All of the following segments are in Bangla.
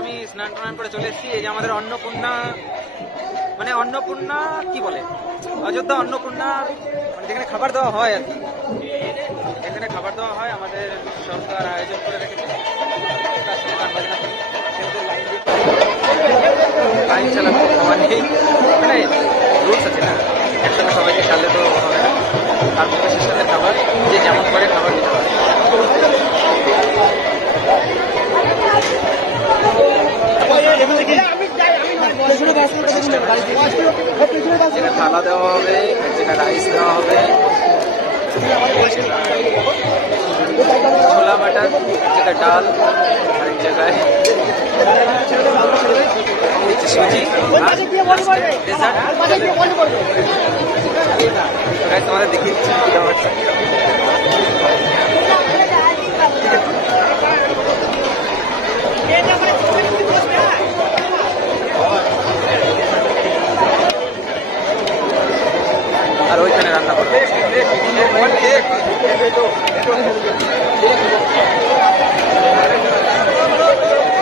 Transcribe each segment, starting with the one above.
আমি স্নান টান করে চলে এসেছি। এই যে আমাদের অন্নপূর্ণা, মানে অন্নপূর্ণা কি বলে, অযোধ্যা অন্নপূর্ণা, মানে যেখানে খাবার দেওয়া হয় আর কি। এখানে খাবার দেওয়া হয়, আমাদের সরকার আয়োজন করে রেখেছে। লাইন চালানো খাবার নেই, মানে রুলস আছে না, একসাথে সবাইকে ছাড়লে তো হবে না। তারপর সিস্টেমের খাবার যে যেমন করে খাবার দিতে পারে। থালা দেওয়া হবে, যেটা রাইস দেওয়া হবে, ছোলা মাটার যেটা ডাল, আরেক জায়গায় সুজি, তোমাদের দেখিয়ে দিচ্ছি কি দেওয়া হচ্ছে। আর ওইখানে রান্না করবে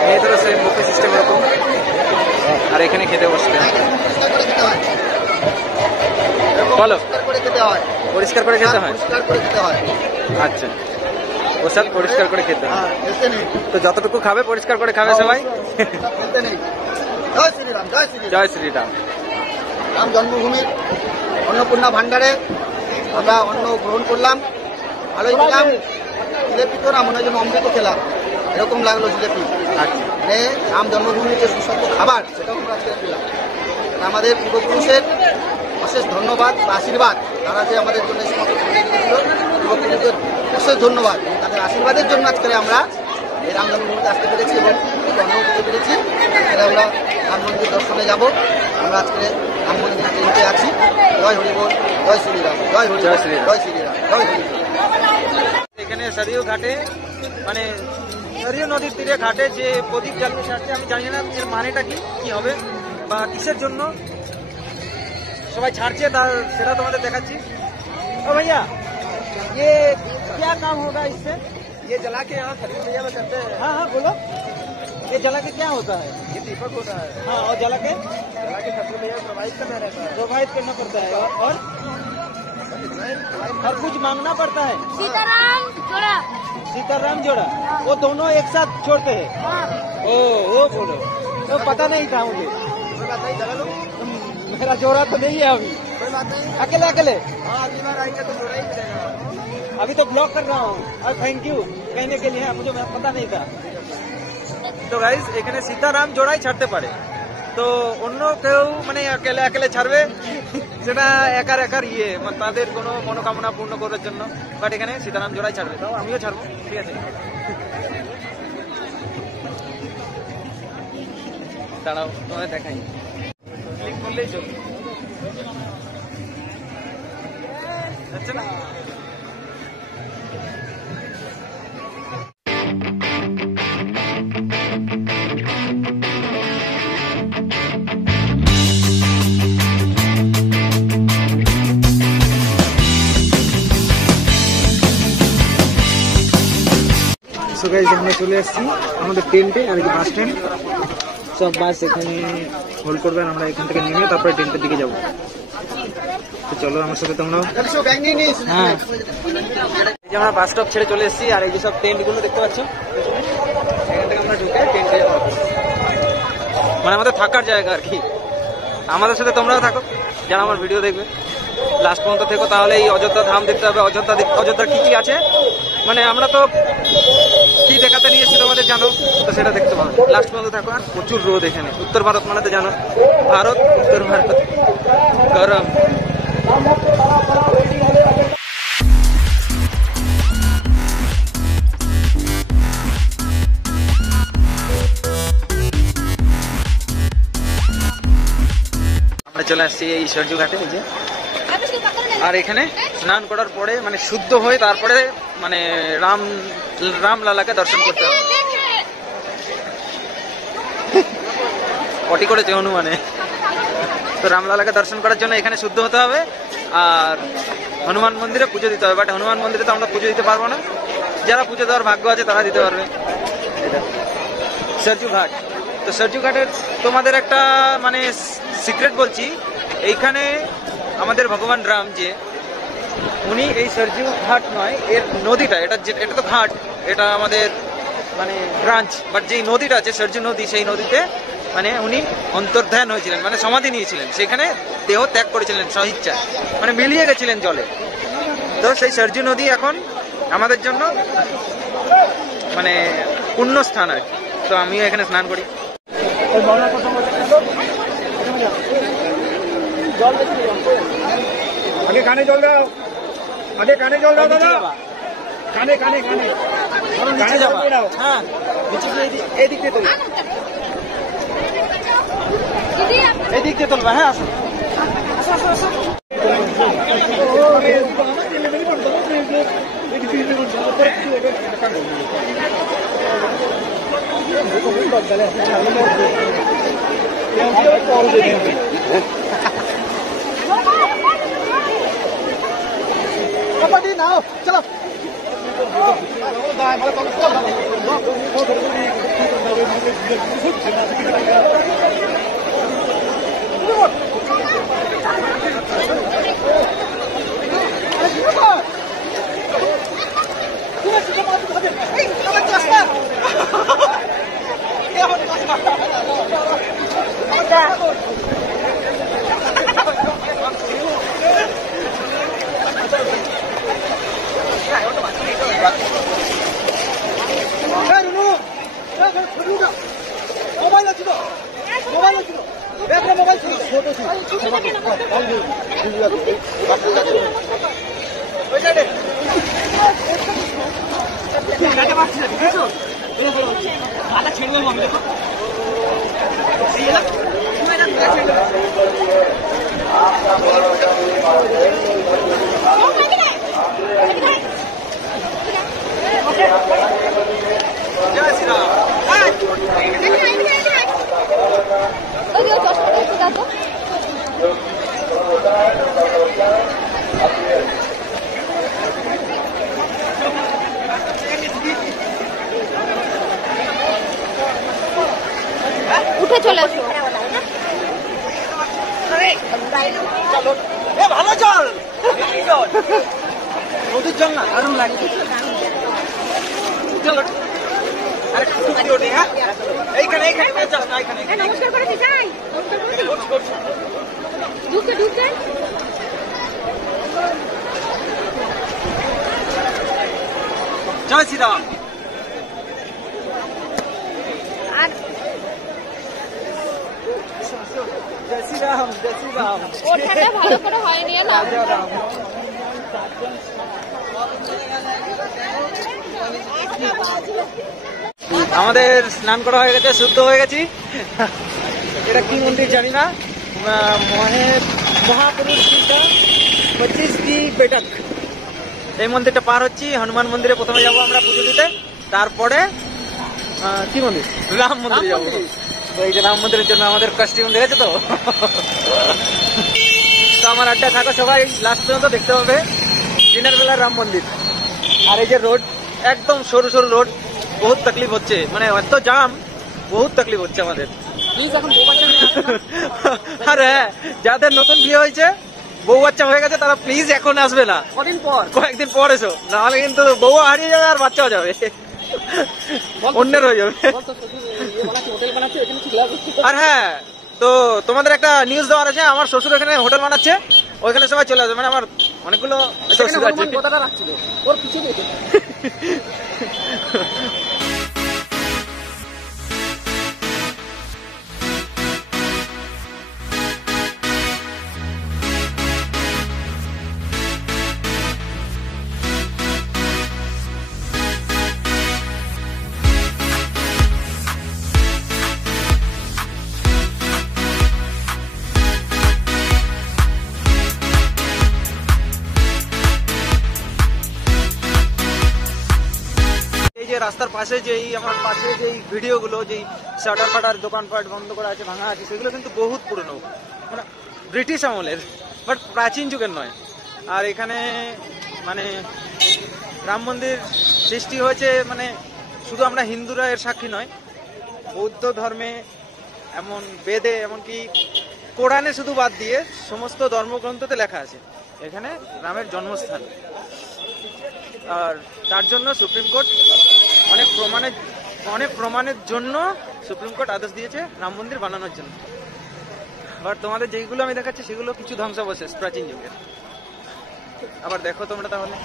মেয়েদেরও সেই বুফে সিস্টেম এরকম। আর এখানে খেতে বসতে বলো, পরিষ্কার করে খেতে হয়। আচ্ছা, প্রসাদ পরিষ্কার করে খেতে হয়, তো যতটুকু খাবে পরিষ্কার করে খাবে সবাই। জয় শ্রীরাম। রাম জন্মভূমির অন্নপূর্ণা ভান্ডারে আমরা অন্ন গ্রহণ করলাম, ভালোই খেলাম। জিলেপি তো না মনে হয় যেন অমৃত খেলাম, এরকম লাগলো জিলেপি। মানে রাম জন্মভূমির যে সুস্বাদু খাবার সেটাও আমরা আজকে খেলাম। আমাদের পূর্বপুরুষের অশেষ ধন্যবাদ বা আশীর্বাদ, তারা যে আমাদের জন্য পূর্বপুরুষদের অশেষ ধন্যবাদ, তাদের আশীর্বাদের জন্য আজকে আমরা এই রাম জন্মভূমিতে আসতে পেরেছি এবং অন্ন করতে পেরেছি। আজকে আমরা রাম মন্দির দর্শনে যাব। আমরা আজকে রাম মন্দিরে ট্রেনতে আছি। জয় হরিবোল, জয় শ্রীরাম, জয় হরি, জয় শ্রীরাম, জয় শ্রীরাম, জয় হরি। এখানে সরিও ঘাটে, মানে সরিও নদীর তীরে ঘাটে যে প্রদীপ জ্বালিয়ে ছাড়ছে, আমি জানি না এর মানেটা কি হবে বা কিসের জন্য সবাই ছাড়ছে, তার সেটা তোমাদের দেখাচ্ছি। ও ভাইয়া, ये क्या काम होगा इससे? ये जला के यहाँ खरीद भैया में करते हैं। हाँ हाँ बोलो, ये जला के क्या होता है? ये दीपक होता है। हाँ, और जला के खरीद भैया प्रोवाइड करना रहता है। प्रोवाइड करना पड़ता है और हर कुछ मांगना पड़ता है। सीताराम जोड़ा, सीताराम जोड़ा, वो दोनों एक साथ छोड़ते हैं। ओ वो बोलो, तो पता नहीं था मुझे। कोई बात नहीं, जला लो। मेरा जोड़ा तो नहीं है अभी। कोई बात नहीं, अकेले अकेले हाँ अगली बार आएंगे तो जोड़ा ही मिलेगा। अभी तो ब्लॉक कर रहा हूँ। और थैंक यू कहने के लिए, मुझे पता नहीं था। তো গাইস, এখানে সীতারাম জোড়াই ছাড়তে পারে, তো অন্য কেউ মানে একেলে একেলে ছাড়বে সেটা একার একার তাদের কোনো মনোকামনা পূর্ণ করার জন্য। বাট এখানে সীতারাম জোড়াই ছাড়বে, তাও আমিও ছাড়বো, ঠিক আছে। দাঁড়াও তোমাদের দেখাই, ক্লিক করলেই চলবে, আচ্ছা না। সো গাইস, আমরা চলে আসছি আমাদের টেন্টে, আর কি বাস স্ট্যান্ড। সব বাস এখানে হোল্ড করবেন, আমরা এখান থেকে নেমে তারপরে টেন্টের দিকে যাবো। তো চলো আমার সাথে তোমরাও। হ্যাঁ, এই যে আমরা বাস স্টপ ছেড়ে চলে এসেছি, আর এই যে সব টেন্ট গুলো দেখতে পাচ্ছ, এখান থেকে আমরা ঢুকে টেন্টে যাবো, মানে আমাদের থাকার জায়গা আর কি। আমাদের সাথে তোমরাও থাকো, যারা আমার ভিডিও দেখবে লাস্ট পর্যন্ত থেকো, তাহলে এই অযোধ্যা ধাম দেখতে হবে। অযোধ্যার কি কি আছে, মানে আমরা তো কি দেখাতে নিয়ে এসেছি তোমাদের জানো, তো সেটা দেখতে পাবো। লাস্ট পর্যন্ত থাকো। আর প্রচুর রোদ এখানে, উত্তর ভারত মানে তো জানো, ভারত উত্তর ভারত গরম। আমরা চলে আসছি এই সরজু ঘাটে, এই যে। আর এখানে স্নান করার পরে মানে শুদ্ধ হয়ে তারপরে মানে রামলালাকে দর্শন করতে হবে। পটি করেছে হনুমানে, তো রামলালাকে দর্শন করার জন্য এখানে শুদ্ধ হতে হবে। আর হনুমান মন্দিরে পুজো দিতে হবে, বাট হনুমান মন্দিরে তো আমরা পুজো দিতে পারবো না, যারা পুজো দেওয়ার ভাগ্য আছে তারা দিতে পারবে। এটা সরজু ঘাট। তো সরজু ঘাটের তোমাদের একটা মানে সিক্রেট বলছি, এইখানে আমাদের ভগবান রাম যে উনি এই সরজু ঘাট নয়, এর নদীটা, এটা তো ঘাট, এটা আমাদের মানে ব্রাঞ্চ, বাট যেই নদীটা আছে সরজু নদী, সেই নদীতে মানে উনি অন্তর্ধান হয়েছিলেন, মানে সমাধি নিয়েছিলেন, সেখানে দেহ ত্যাগ করেছিলেন স্বইচ্ছায়, মানে মিলিয়ে গেছিলেন জলে। তো সেই সরজু নদী এখন আমাদের জন্য মানে পুণ্য স্থান আর কি। তো আমিও এখানে স্নান করি। আগে কানে জল দাও, আগে কানে জল দাও দাদা, কানে কানে কানে কানে জল দিয়ে দাও। হ্যাঁ, এদিক দিয়ে তুলবে, এদিক দিয়ে তুলবে। হ্যাঁ, আসো। চলো উঠে চলে আসো। ভালো জল, নদীর জল না, দারুণ লাগে। চলো এইখানে নমস্কার করেছি, যাই ঢুকে ঢুকে জয় শ্রীরাম। আর জয় শ্রীরাম, জয় শ্রীরাম। ওঠাটা ভালো করে হয়নি না। আমাদের স্নান করা হয়ে গেছে, শুদ্ধ হয়ে গেছি। এটা কি মন্দির জানি না, মহাপুরুষ সীতা 25 কি বেটক, এই মন্দিরটা পার হচ্ছি। হনুমান মন্দিরে প্রথমে যাবো আমরা পুজো দিতে, তারপরে কি মন্দির, রাম মন্দিরে যাবো। তো এই যে রাম মন্দিরের জন্য আমাদের কস্টিউম দেখেছো তো। তো আমার আড্ডা থাকো সবাই, লাস্ট পর্যন্ত দেখতে হবে দিনের বেলা রাম মন্দির। আর এই যে রোড, একদম সরু সরু রোড, বহুত তকলিফ হচ্ছে, মানে এত জাম, বহুত তকলিফ হচ্ছে আমাদের। প্লিজ এখন বউ বাচ্চা আর হ্যাঁ, যাদের নতুন বিয়ে হয়েছে, বউ বাচ্চা হয়ে গেছে, তারা প্লিজ এখন আসবে না, কয়েকদিন পর এসো, নাহলে কিন্তু বউ হারিয়ে যাবে আর বাচ্চাও যাবে, অন্যের হয়ে যাবে। আর হ্যাঁ, তো তোমাদের একটা নিউজ দেওয়ার আছে, আমার শ্বশুর এখানে হোটেল বানাচ্ছে, ওইখানে সবাই চলে আসবে। মানে আমার অনেকগুলো শ্বশুর আছে। ওর পিছিয়ে রাস্তার পাশে যেই আমার পাশে যেই ভিডিওগুলো, যেই শাটার ফাটার দোকানপাট বন্ধ করা আছে, ভাঙা আছে, সেগুলো কিন্তু বহুত পুরনো, মানে ব্রিটিশ আমলের, বাট প্রাচীন যুগের নয়। আর এখানে মানে রাম মন্দির সৃষ্টি হয়েছে, মানে শুধু আমরা হিন্দুরা এর সাক্ষী নয়, বৌদ্ধ ধর্মে এমন বেদে, এমনকি কোরআনে শুধু বাদ দিয়ে সমস্ত ধর্মগ্রন্থতে লেখা আছে এখানে রামের জন্মস্থান। আর তার জন্য সুপ্রিম কোর্ট অনেক প্রমাণের জন্য সুপ্রিম কোর্ট আদেশ দিয়েছে রাম মন্দির বানানোর জন্য। আবার তোমাদের যেগুলো আমি দেখাচ্ছি সেগুলো কিছু ধ্বংসাবশেষ প্রাচীন যুগের। আবার দেখো তোমরা তাহলে।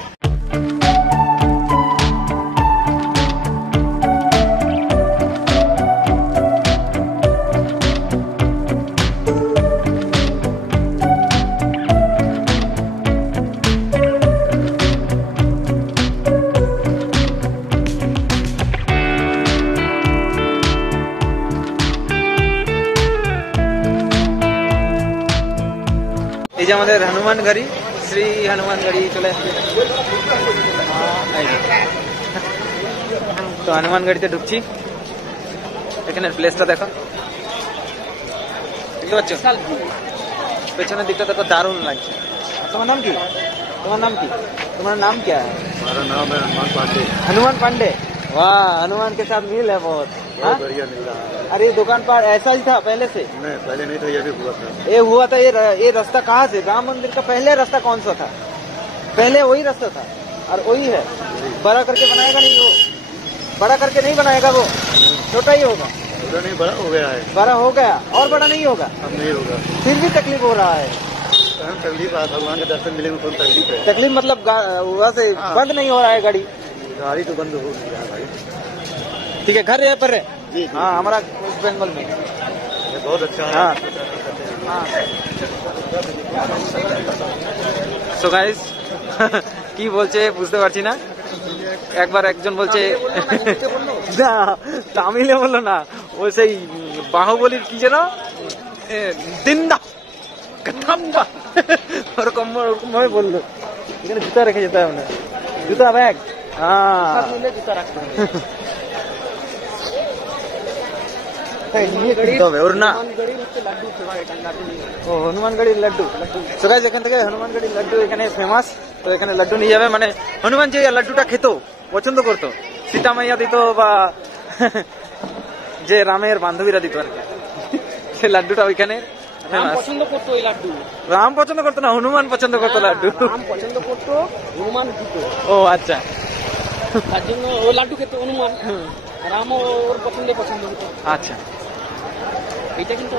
এই যে আমাদের হনুমান গাড়ি, শ্রী হনুমান গাড়ি চলে আসছে। তো হনুমান গাড়িতে ঢুকছি। এখানের প্লেসটা দেখো, দেখতে পাচ্ছ? পেছনের দিকটা দেখো, দারুণ লাগছে। তোমার নাম কি? তোমার নাম কি? তোমার नाम क्या है? हमारा नाम है हनुमान पांडे। हनुमान पांडे, वाह, हनुमान के साथ मिल है बहुत। बहुत बढ़िया मिल रहा है। अरे दुकान पर ऐसा ही था पहले से? नहीं, पहले नहीं था, ये भी हुआ था। ये हुआ था। ये रास्ता कहाँ से? राम मंदिर का पहले रास्ता कौन सा था? पहले वही रास्ता था और वही है। बड़ा करके बनाएगा नहीं वो? बड़ा करके नहीं बनाएगा वो, छोटा ही होगा। छोटा नहीं, बड़ा हो गया है। बड़ा हो गया और बड़ा नहीं होगा? अब नहीं होगा। फिर भी तकलीफ हो रहा है। तकलीफ है, भगवान के दर्शन मिलेंगे तो तकलीफ है। तकलीफ मतलब वहाँ से बंद नहीं हो रहा है गाड़ी? गाड़ी तो बंद हो गया है भाई। ठीक है, घर यहाँ पर है? जी, हाँ, हमारा वेस्ट बंगाल में। ये बहुत अच्छा है। हाँ। সো গাইস, কি বলছে বুঝতে পারছি না। একবার একজন বলছে, না তামিলে বললো না, ও সেই বাহুবলীর কি যেন দিন্দা কাঠাম্বা ওরকম ভাবে বললো। এখানে জুতা রেখে যেতে হবে না, জুতা ব্যাগ। হ্যাঁ, জুতা রাখতে হবে। ওর না ও হনুমানগড়ির লাড্ডু। তো গাইস, এখান থেকে হনুমানগড়ির লাড্ডু এখানে ফেমাস। তো এখানে লাড্ডু নিয়ে যাবে, মানে হনুমান যে লাড্ডুটা খেত, পছন্দ করতো, সীতা মাইয়া দিত বা যে রামের বান্ধবীরা দিত আর কি, সে লাড্ডুটা ওইখানে পছন্দ করতো ওই লাড্ডু। রাম পছন্দ করতো না, হনুমান পছন্দ করতো লাড্ডু। রাম পছন্দ করতো, হনুমান দিত। ও আচ্ছা, তার জন্য ওই লাড্ডু খেতো হনুমান, রাম ওর পছন্দ হতো। আচ্ছা। এটা কিন্তু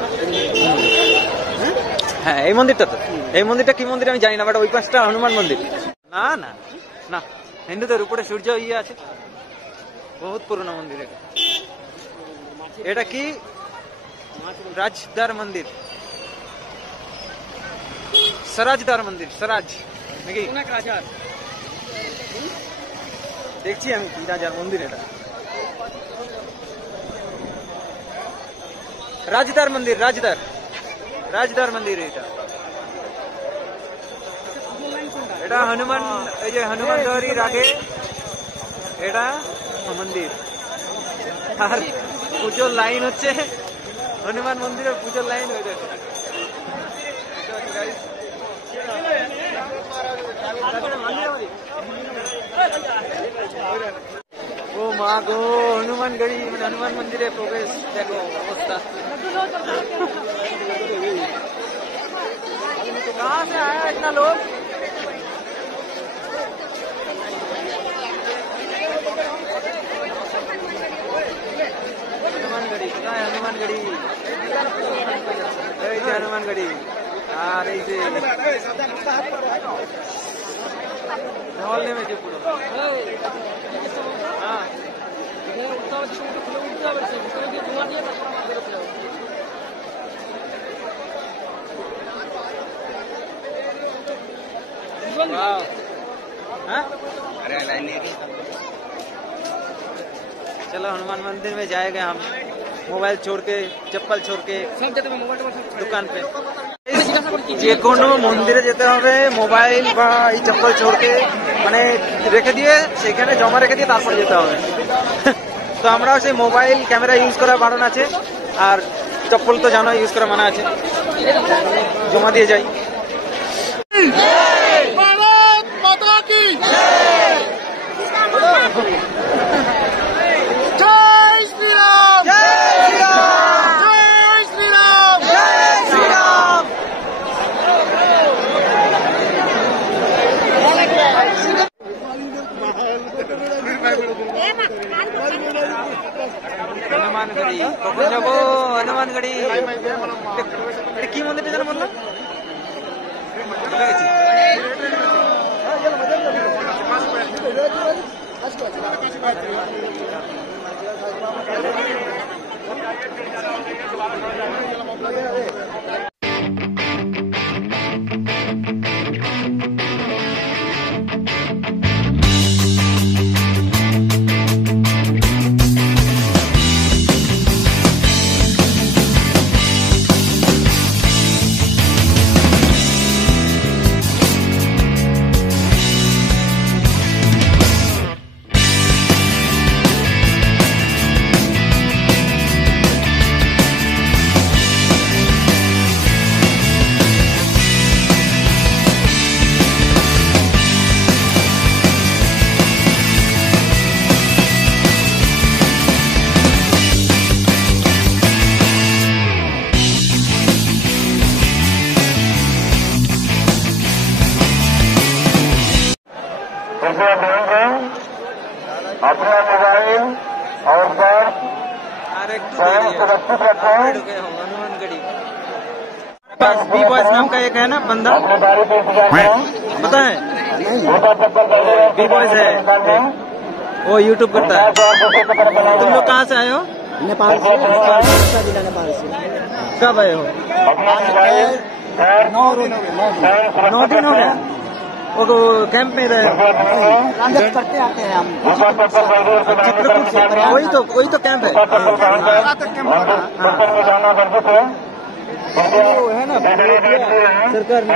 হ্যাঁ, এই মন্দিরটা তো, এই মন্দিরটা কি মন্দির আমি জানি না, বাট ওই পাশটা হনুমান মন্দির। না না না, হিন্দুদের উপরে সূর্য ইয়ে আছে, বহুত পুরনো মন্দির এটা। এটা কি রাজদার মন্দির, স্বরাজদার মন্দির, স্বরাজ নাকি? অনেক রাজার দেখছি আমি কি রাজার মন্দির এটা। রাজদার মন্দির, রাজদার মন্দির এটা। এটা হনুমান, এই যে হনুমান গড়ির আগে এটা মন্দির। আর পুজোর লাইন হচ্ছে হনুমান মন্দিরের পুজোর লাইন হয়ে যাচ্ছে। ও মা গো, হনুমান গড়ি মানে হনুমান মন্দিরে প্রবেশ, দেখো অবস্থা। कहाँ से आया इतना लोग? हनुमानगढ़ी, कहाँ है हनुमानगढ़ी? हनुमानगढ़ी আর এই যে হলনে में जो পুরো হ্যাঁ चलो हनुमान मंदिर में जाएंगे हम, मोबाइल छोड़ के, चप्पल छोड़ के दुकान पे। যে কোনো মন্দিরে যেতে হবে মোবাইল বা এই চপ্পল ছোড়কে মানে রেখে দিয়ে, সেখানে জমা রেখে দিয়ে তারপরে যেতে হবে। তো আমরাও সেই মোবাইল ক্যামেরা ইউজ করা বারণ আছে, আর চপ্পল তো জানো ইউজ করা মানা আছে, জমা দিয়ে যাই। जय श्री राम, जय श्री राम, जय কখন যাবো হনুমান গাড়ি কি মন্দিরটা যেন বললাম ভুলে গেছি। अपना मोबाइल और पर्स सुरक्षित रखें। हनुमानगढ़ी पास बी बॉयज नाम का एक है ना बंदा, अपनी गाड़ी पे इंतजार करें। पता है छोटा चप्पल पहले बी बॉयज है वो यूट्यूब करता है। तुम लोग कहाँ से आए हो? नेपाल से, जिला नेपाल से। कब आए हो? अपना मोबाइल 9 दिन हो गया। वो कैंप में रहे करते आते हैं हम। चित्रकूट से, वही तो कैंप है। वो है ना सरकार ने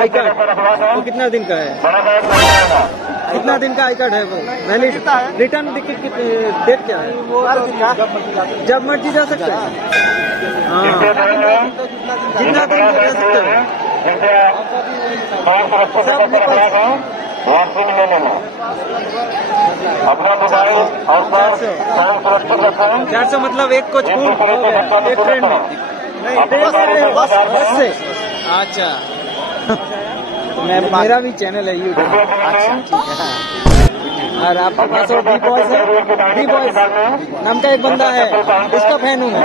आई कार्ड, वो कितना दिन का है? कितना दिन का आई कार्ड है वो वैलिड? रिटर्न डेट क्या है? जब मर्जी जा सकते हैं। हाँ जितना दिन में रह सकते हैं। अपना मोबाइल और पर्स सुरक्षित रखें। 400 मतलब एक को छूट एक ट्रेन में नहीं बस से। अच्छा मेरा भी चैनल है यूट्यूब। अच्छा ठीक है। और आपके पास और बी बॉयज है? बी बॉयज नाम का एक बंदा है, उसका फैन हूँ मैं।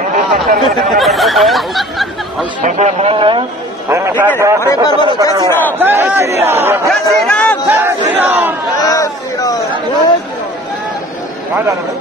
ठीक है और एक बार बोलो जय श्री राम, जय श्री राम, जय श्री राम, जय श्री राम, जय श्री राम।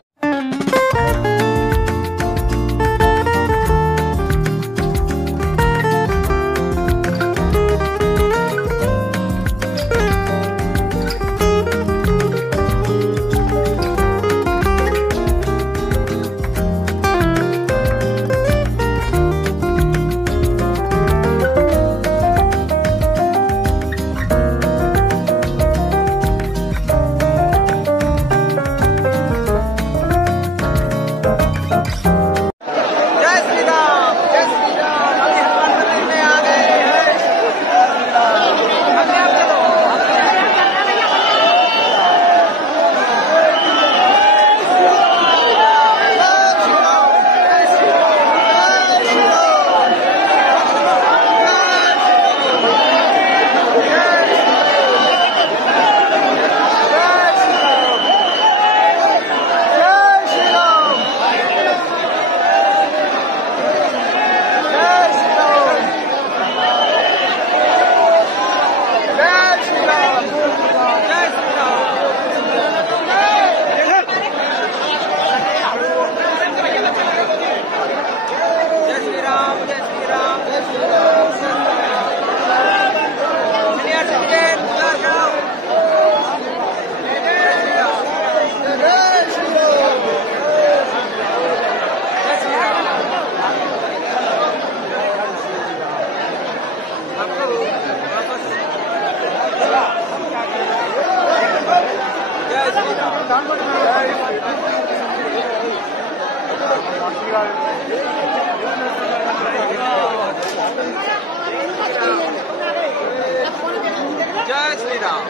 जय श्री राम।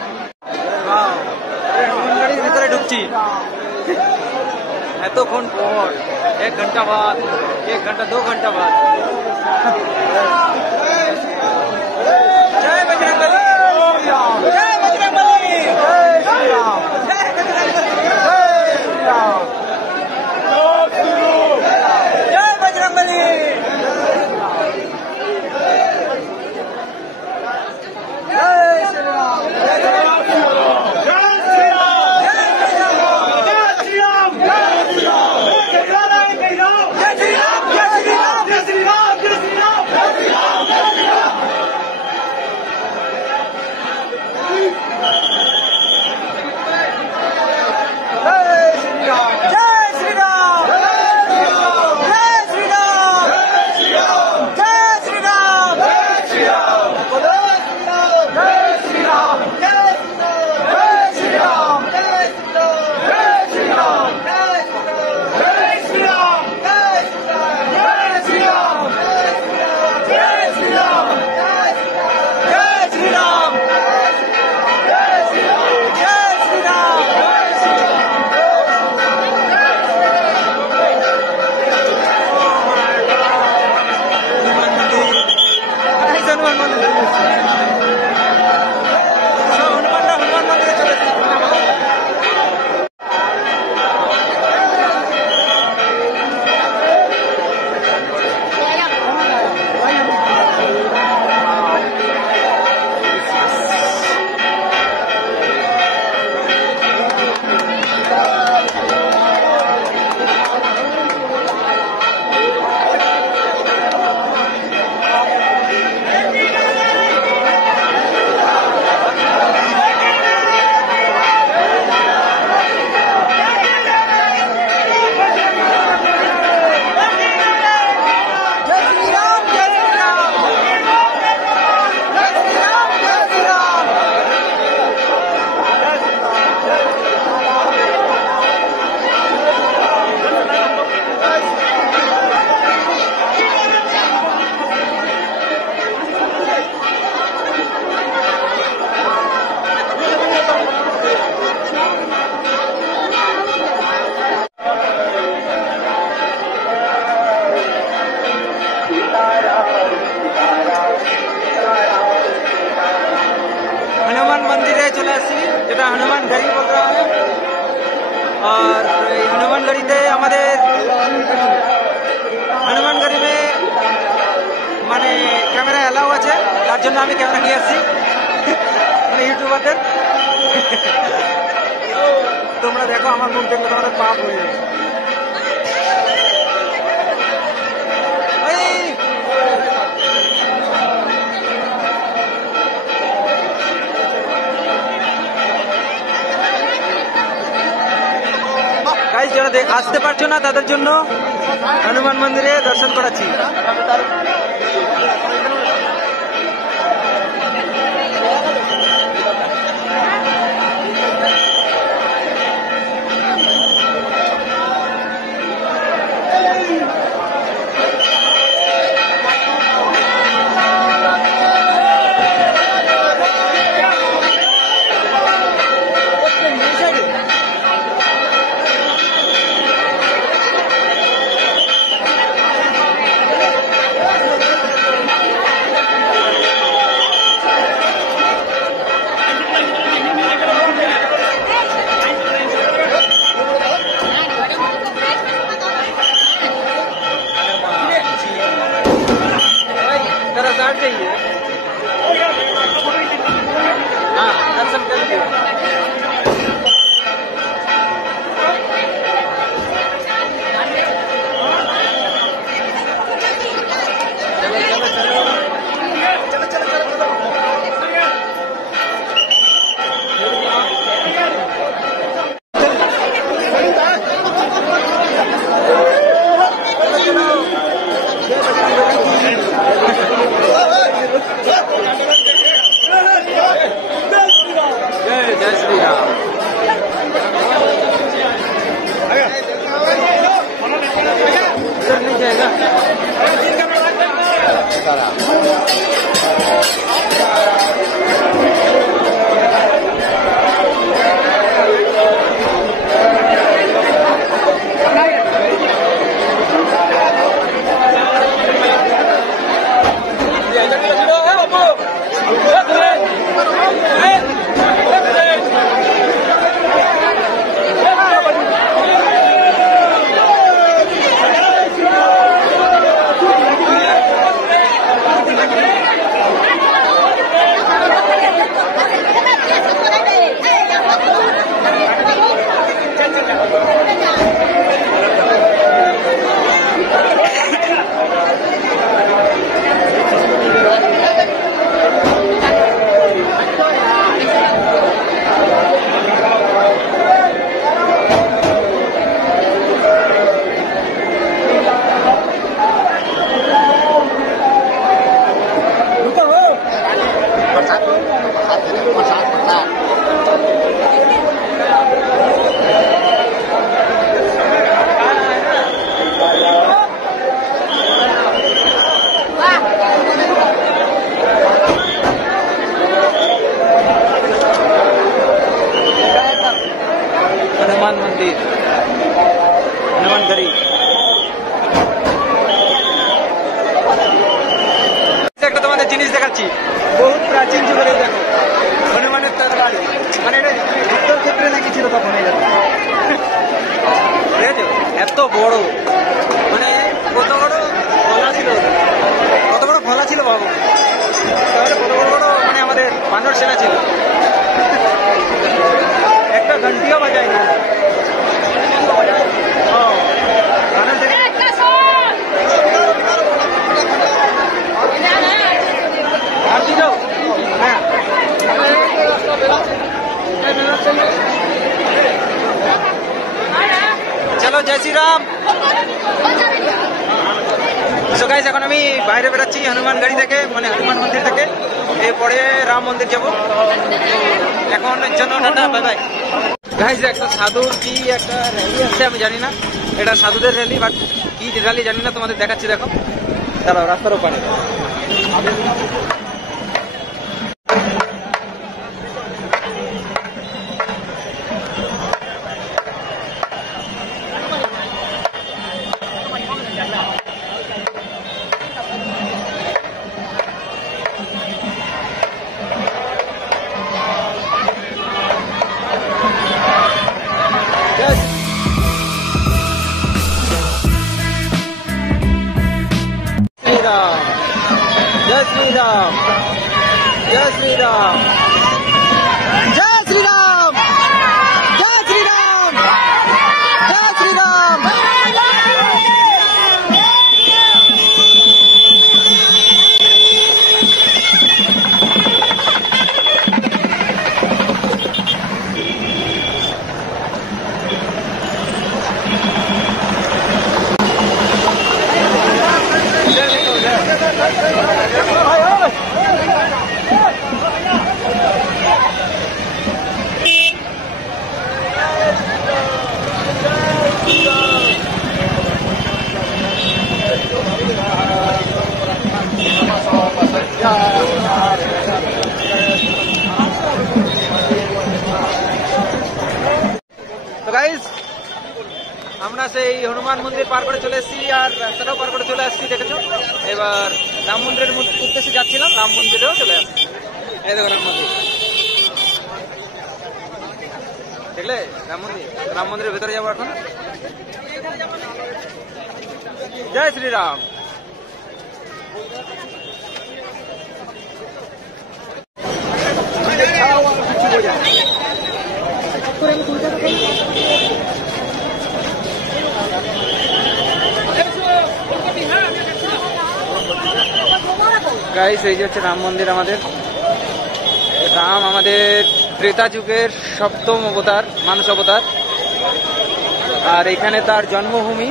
हनुमानगढ़ी ভিতরে ঢুকছি এতক্ষণ পর 1 घंटा बाद 1 घंटा 2 घंटा बाद। जय बजरंगबली, जय बजरंगबली, जय श्री राम, जय बजरंगबली, जय श्री राम। যেটা হনুমান গাড়ি বলতে হয়। আর এই হনুমান গাড়িতে আমাদের হনুমান গাড়ি মানে ক্যামেরা অ্যালাউ আছে, তার জন্য আমি ক্যামেরা নিয়ে আসছি মানে ইউটিউবারদের। তোমরা দেখো আমার মুখ দেখলে তোমাদের পাপ হয়ে যাবে। যারা আসতে পারছো না তাদের জন্য হনুমান মন্দিরে দর্শন করাচ্ছি। জিনিস দেখাচ্ছি, বহু প্রাচীন যুগের দেখো হনুমানের তরবারি, মানে এটা যুদ্ধের ক্ষেত্রে নাকি ছিল তখন। এই দেখো এত বড়, মানে কত বড় ফলা ছিল, কত বড় ফলা ছিল বাবু, তাহলে কত বড় বড় মানে আমাদের বানর সেনা ছিল, একটা ঘন্টিও বাজায় না। চলো জয় শ্রীরাম। সো গাইস, এখন আমি বাইরে বেরোচ্ছি হনুমান গাড়ি থেকে, মানে হনুমান মন্দির থেকে, এরপরে রাম মন্দির যাবো। এখন জন্য টাটা, বাই বাই। গাইস, একটা সাধুর কি একটা র্যালি আসছে, আমি জানি না, এটা সাধুদের র্যালি, বাট কি র্যালি জানি না, তোমাদের দেখাচ্ছি। দেখো, দাঁড়াও, রাস্তার ওপারে। রাম, জয় শ্রী রাম, জয় শ্রী রাম, জয় শ্রী রাম, জয় শ্রী রাম, জয় শ্রী রাম। তো গাইস, আমরা সেই হনুমান মন্দির পার করে চলে এসেছি আর রাস্তাটাও পার করে চলে আসছি, দেখেছো। এবার রাম মন্দিরের উদ্দেশ্যে যাচ্ছিলাম, রাম মন্দিরেও চলে আসছি। এই দেখো রাম মন্দির, দেখলে রাম মন্দির। রাম মন্দিরের ভেতরে যাবো এখন। জয় শ্রীরাম। গাইস, এই যে হচ্ছে রাম মন্দির আমাদের। রাম আমাদের ত্রেতা যুগের 7ম অবতার, মানুষ অবতার। আর এখানে তার জন্মভূমি,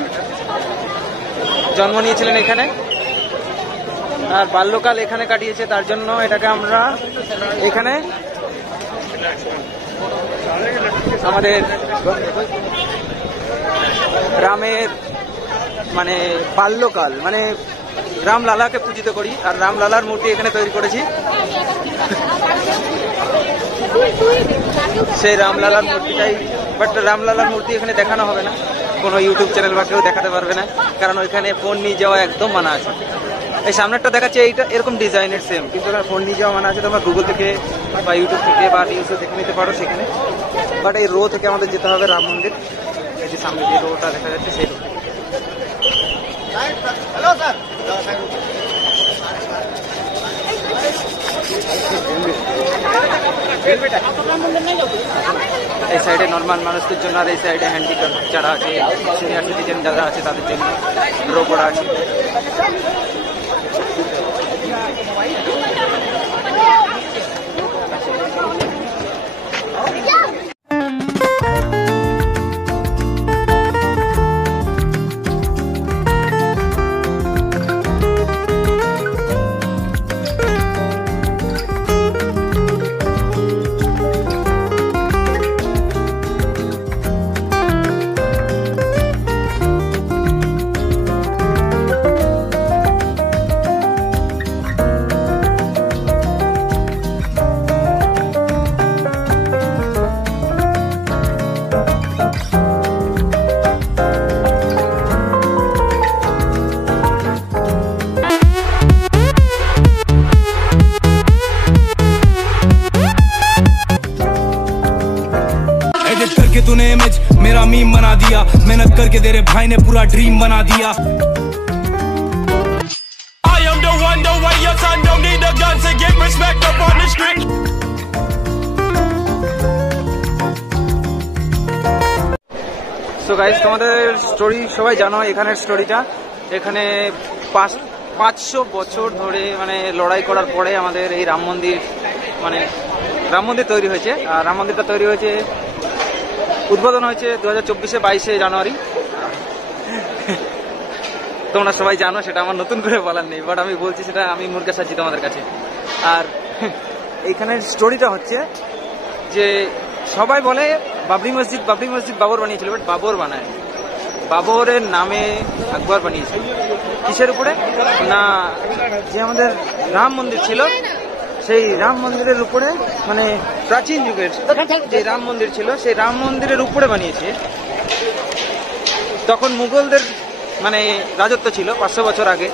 জন্ম নিয়েছিলেন এখানে, আর বাল্যকাল এখানে কাটিয়েছে। তার জন্য এটাকে আমরা এখানে আমাদের রামের মানে বাল্যকাল মানে রামলালাকে পূজিত করি। আর রামলালার মূর্তি এখানে তৈরি করেছি। সেই রামলালার মূর্তিটাই, বাট রামলালার মূর্তি এখানে দেখানো হবে না, কোনো ইউটিউব চ্যানেল বা কেউ দেখাতে পারবে না, কারণ ওইখানে ফোন নিয়ে যাওয়া একদম মানা আছে। এই সামনেরটা দেখাচ্ছে এইটা এরকম ডিজাইনের সেম, কিন্তু ফোন নিয়ে যাওয়া মানা আছে। তোমরা গুগল থেকে বা ইউটিউব থেকে বা নিউজে দেখে নিতে পারো সেখানে। বাট এই রো থেকে আমাদের যেতে হবে রাম মন্দির। এই যে সামনে যে রোটা দেখা যাচ্ছে সেই রো। হ্যালো স্যার, এই সাইডে নর্মাল মানুষদের জন্য, আর এই সাইডে হ্যান্ডিক্যাপ যারা আছে, সিনিয়র সিটিজেন যারা আছে তাদের জন্য রো করা আছে। करके तूने इमेज मेरा मीम बना दिया, मेहनत करके तेरे भाई ने पूरा ड्रीम बना दिया। I am the one, the way your son don't need a gun to get respect up on the street. So guys, তোমাদের স্টোরি সবাই জানো এখানের স্টোরিটা। এখানে 500 বছর ধরে মানে লড়াই করার পরে আমাদের এই রাম মন্দির তৈরি হয়েছে। আর রাম মন্দিরটা তৈরি হয়েছে, উদ্বোধন হয়েছে 2024-এ 22শে জানুয়ারি। তোমরা সবাই জানো, সেটা আমার নতুন করে বলার নেই, বাট আমি বলছি, সেটা আমি মুরগা সাচ্ছি তোমাদের কাছে। আর এইখানের স্টোরিটা হচ্ছে যে সবাই বলে বাবরি মসজিদ বাবর বানিয়েছিল, বাট বাবর বানায়, বাবরের নামে আকবর বানিয়েছিল। কিসের উপরে না, যে আমাদের রাম মন্দির ছিল সেই রাম মন্দিরের উপরে, মানে প্রাচীন যুগের যে রাম মন্দির ছিল সেই রাম মন্দিরের উপরে বানিয়েছে। তখন মুঘলদের মানে রাজত্ব ছিল 500 বছর আগে,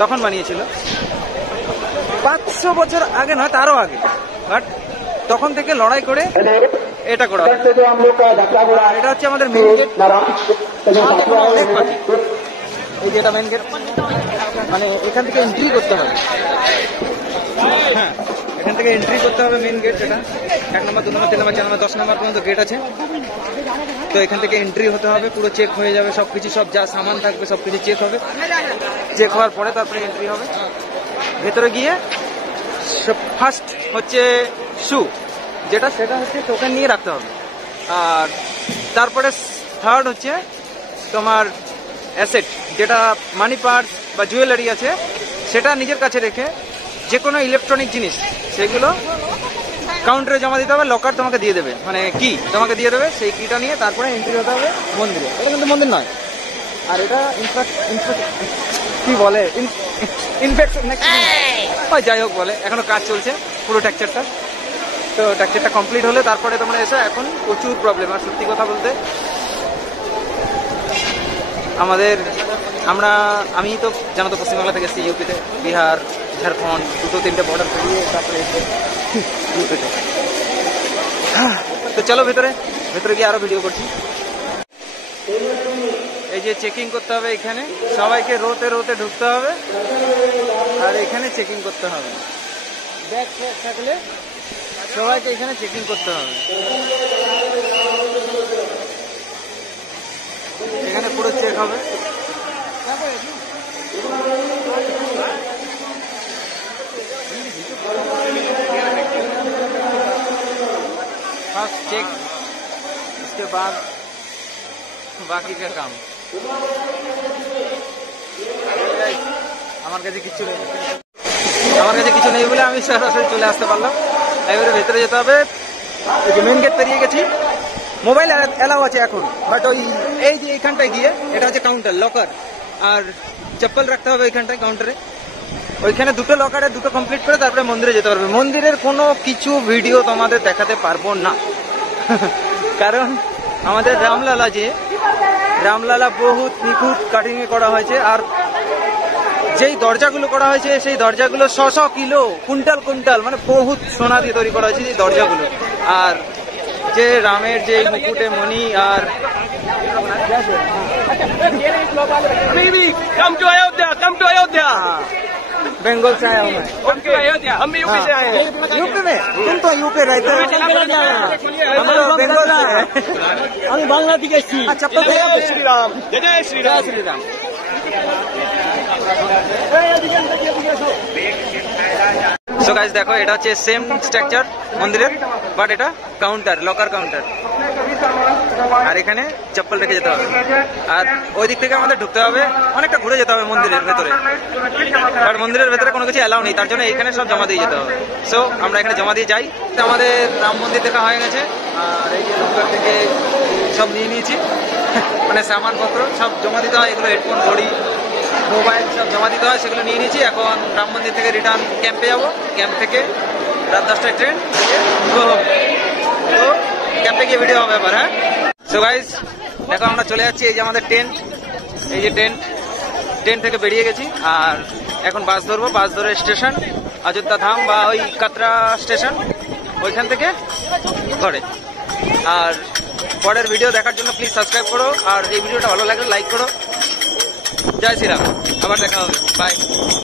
তখন বানিয়েছিল। 500 বছর আগে নয়, তারও আগে, বাট তখন থেকে লড়াই করে এটা করা। এটা হচ্ছে আমাদের মেন গেট। এই যে এটা মেন গেট, মানে এখান থেকে এন্ট্রি করতে হবে। হ্যাঁ, এখান থেকে এন্ট্রি করতে হবে মেন গেট, যেটা 1 নম্বর 2 নম্বর 3 নম্বর 4 নম্বর 10 নম্বর পর্যন্ত গেট আছে। তো এখান থেকে এন্ট্রি হতে হবে, পুরো চেক হয়ে যাবে সবকিছু, সব যা সামান থাকবে সবকিছু চেক হবে। চেক হওয়ার পরে তারপরে এন্ট্রি হবে। ভেতরে গিয়ে ফার্স্ট হচ্ছে শু, যেটা সেটা হচ্ছে টোকেন নিয়ে রাখতে হবে। আর তারপরে থার্ড হচ্ছে তোমার অ্যাসেট, যেটা মানি পার্স বা জুয়েলারি আছে সেটা নিজের কাছে রেখে যে কোনো ইলেকট্রনিক জিনিস সেগুলো কাউন্টারে জমা দিতে হবে। লকার তোমাকে দিয়ে দেবে, মানে কি তোমাকে দিয়ে দেবে, সেই কিটা নিয়ে তারপরে এন্ট্রি হতে হবে মন্দিরে। এটা কিন্তু মন্দির নয়, আর এটা কি বলে ইনফেকশন যাই হোক বলে, এখনো কাজ চলছে পুরো টেক্সচারটা। তো টেক্সচারটা কমপ্লিট হলে তারপরে তোমরা এসে, এখন প্রচুর প্রবলেম। আর সত্যি কথা বলতে আমি তো জানো তো পশ্চিমবাংলা থেকে এসেছি ইউপিতে, বিহার ঝাড়খণ্ড 2-3টে বর্ডার পেরিয়ে তারপরে এসে ইউপিতে। তো চলো ভেতরে গিয়ে আরো ভিডিও করছি। এই যে চেকিং করতে হবে, এখানে সবাইকে রোতে ঢুকতে হবে, আর এখানে চেকিং করতে হবে। ব্যাগ থাকলে সবাইকে এখানে চেকিং করতে হবে। এখানে পুরো চেক হবে। फास्ट चेक, इसके बाद बाकी का काम। আমার কাছে কিছু নেই বলে আমি সরাসরি চলে আসতে পারলাম। এবারে ভেতরে যেতে হবে। এই যে মেন গেট পেরিয়ে গেছি। মোবাইল অ্যালাউ আছে এখন, বাট এই যে এইখানটায় গিয়ে, এটা হচ্ছে কাউন্টার, লকার, আর চপ্পল রাখতে হবে এইখানটায় কাউন্টারে। ওইখানে 2টো লকারে 2টো কমপ্লিট করে তারপরে মন্দিরে যেতে পারবে। মন্দিরের কোনো কিছু ভিডিও তোমাদের দেখাতে পারবো না, কারণ আমাদের রামলালা বহুত নিখুঁত কাটিং করা হয়েছে। আর যেই দরজাগুলো করা হয়েছে সেই দরজাগুলো 100 কিলো, কুইন্টাল, মানে বহুত সোনা দিয়ে তৈরি করা হয়েছে এই দরজাগুলো। আর যে রামের যে মুকুটে মণি আর बेंगल से आया हूँ मैं। हम भी यूपी से आए हैं। यूपी में? तुम तो यूपी रहते हो। हम लोग बेंगल से हैं। আমি বাংলাদেশে এসেছি। अच्छा तो जय श्री राम, जय श्री राम। श्री राम। সো গাইস দেখো, এটা হচ্ছে সেম স্ট্রাকচার মন্দিরের, বাট এটা কাউন্টার, লকার কাউন্টার। আর এখানে চপ্পল রেখে যেতে হবে। আর ওই দিক থেকে আমাদের ঢুকতে হবে, অনেকটা ঘুরে যেতে হবে মন্দিরের ভেতরে। আর মন্দিরের ভেতরে কোনো কিছু অ্যালাউ নেই, তার জন্য এখানে সব জমা দিয়ে যেতে হবে। সো আমরা এখানে জমা দিয়ে যাই। আমাদের রাম মন্দির দেখা হয়ে গেছে। আর এই যে লকার থেকে সব নিয়ে নিয়েছি, মানে সামানপত্র সব জমা দিতে হয়। এগুলো হেডফোন, ঘড়ি, মোবাইল সব জমা দিতে হয়, সেগুলো নিয়ে নিয়েছি। এখন রাম মন্দির থেকে রিটার্ন ক্যাম্পে যাবো। ক্যাম্প থেকে রাত 10টায় ট্রেন, তো ক্যাম্পে গিয়ে ভিডিও হবে এবার। হ্যাঁ, সো গাইস দেখো আমরা চলে যাচ্ছি। এই যে আমাদের টেন্ট, এই যে টেন্ট থেকে বেরিয়ে গেছি। আর এখন বাস ধরবো। বাস ধরে স্টেশন অযোধ্যা ধাম বা ওই কাতরা স্টেশন, ওইখান থেকে ঘরে। আর পরের ভিডিও দেখার জন্য প্লিজ সাবস্ক্রাইব করো। আর এই ভিডিওটা ভালো লাগলে লাইক করো। জয় শ্রীরাম, আবার দেখা হবে, বাই।